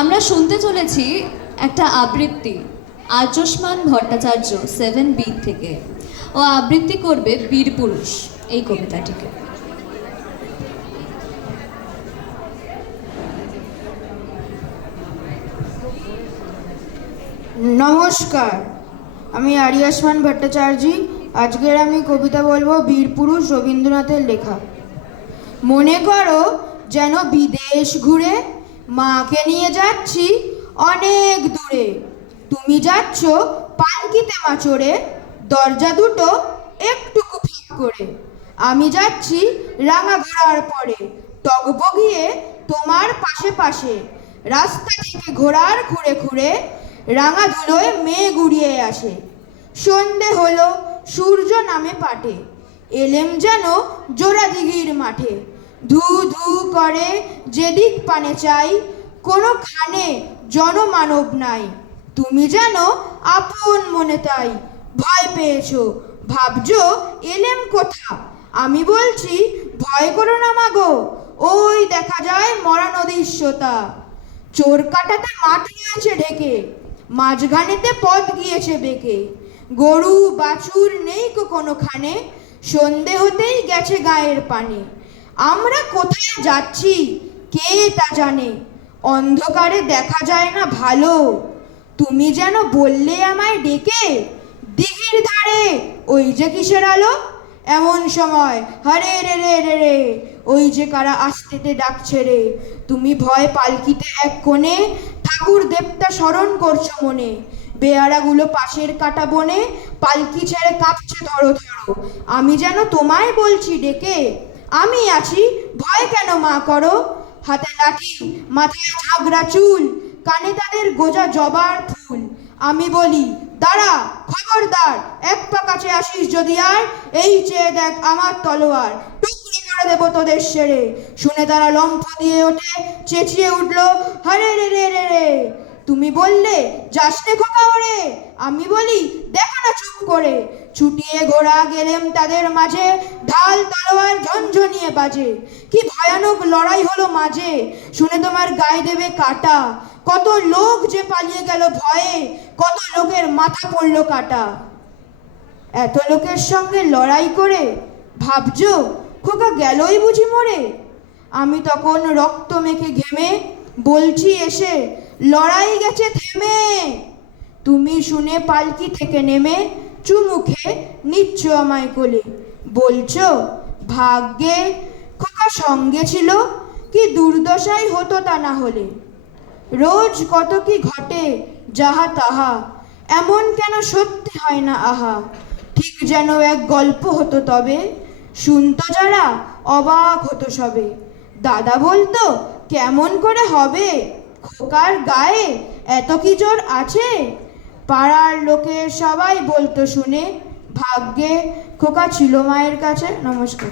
আমরা শুনতে চলেছি একটা আবৃত্তি আর্যস্মান ভট্টাচার্য 7B থেকে। ও আবৃত্তি করবে বীরপুরুষ এই কবিতাটিকে। নমস্কার, আমি আর্যস্মান ভট্টাচার্য। আজকের আমি কবিতা বলবো বীরপুরুষ রবীন্দ্রনাথের লেখা। মনে করো যেন বিদেশ ঘুরে মাকে নিয়ে যাচ্ছি অনেক দূরে। তুমি যাচ্ছ পালকিতে মা চড়ে, দরজা দুটো একটুকু ঠিক করে। আমি যাচ্ছি রাঙা ঘোড়ার পরে, টগবগিয়ে তোমার পাশে পাশে। রাস্তা থেকে ঘোড়ার খুঁড়ে খুঁড়ে রাঙা ধুলোয় মেঘ উড়িয়ে আসে। সন্ধে হলো, সূর্য নামে পাটে, এলেম যেন জোড়া দিঘির মাঠে। ধু ধু করে যেদিক পানে চাই, কোনো খানে জনমানব নাই। তুমি যেন আপন মনে তাই ভয় পেয়েছো, ভাবছো এলেম কোথা। আমি বলছি ভয় করো না মাগো, ওই দেখা যায় মরা নদীর সোতা। চোর কাটাতে মাঠ নিয়েছে ঢেকে, মাঝখানেতে পথ গিয়েছে বেঁকে। গরু বাছুর নেই কোনোখানে, সন্ধে হতেই গেছে গায়ের পানে। আমরা কোথায় যাচ্ছি কে তা জানে, অন্ধকারে দেখা যায় না ভালো। তুমি যেন বললে আমায় ডেকে, দিঘির ধারে ওই যে কিসের আলো। এমন সময় হরে রে রে রে রে, ওই যে কারা আসতেতে ডাকছে রে। তুমি ভয় পালকিতে এক কোণে, ঠাকুর দেবতা স্মরণ করছো মনে। বেয়ারাগুলো পাশের কাটা বনে, পালকি ছেড়ে কাঁপছে ধরো ধরো। আমি যেন তোমায় বলছি ডেকে, আমি আছি ভয় কেন মা করো। হাতে লাঠি, মাথায় ঝাগড়া চুল, কানে তাদের গোজা জবার ফুল। আমি বলি দাঁড়া খবরদার, এক পা কাছে আসিস যদি আর, এই চেয়ে দেখ আমার তলোয়ার, টুকরি করে দেবো তোদের সেরে। শুনে তারা লম্ফ দিয়ে ওঠে, চেঁচিয়ে উঠলো হরে রে রে রে রে। তুমি বললে যাসনে খোকা ওরে, আমি বলি দেখো না চুপ করে। ছুটিয়ে ঘোড়া গেলেম তাদের মাঝে, ঢাল তলোয়ার ঝনঝনিয়ে বাজে। কি ভয়ানক লড়াই হলো মাঝে, শুনে তোমার গায়ে দেবে কাটা। কত লোক যে পালিয়ে গেল ভয়ে, কত লোকের মাথা পড়লো কাটা। এত লোকের সঙ্গে লড়াই করে ভাবছো খোকা গেলই বুঝি মরে। আমি তখন রক্ত মেখে ঘেমে বলছি এসে, লড়াই গেছে থেমে। তুমি শুনে পালকি থেকে নেমে চুমুখে নিচ্ছ আমায় কোলে, বলছো ভাগ্যে খোকা সঙ্গে ছিল, কি দুর্দশাই হতো তা না হলে। রোজ কত কি ঘটে যাহা তাহা, এমন কেন সত্যি হয় না আহা। ঠিক যেন এক গল্প হতো তবে, শুনতো যারা অবাক হতো সবে। দাদা বলতো কেমন করে হবে, খোকার গায়ে এত কি জোর আছে। পাড়ার লোকের সবাই বলতো শুনে, ভাগ্যে খোকা ছিল মায়ের কাছে। নমস্কার।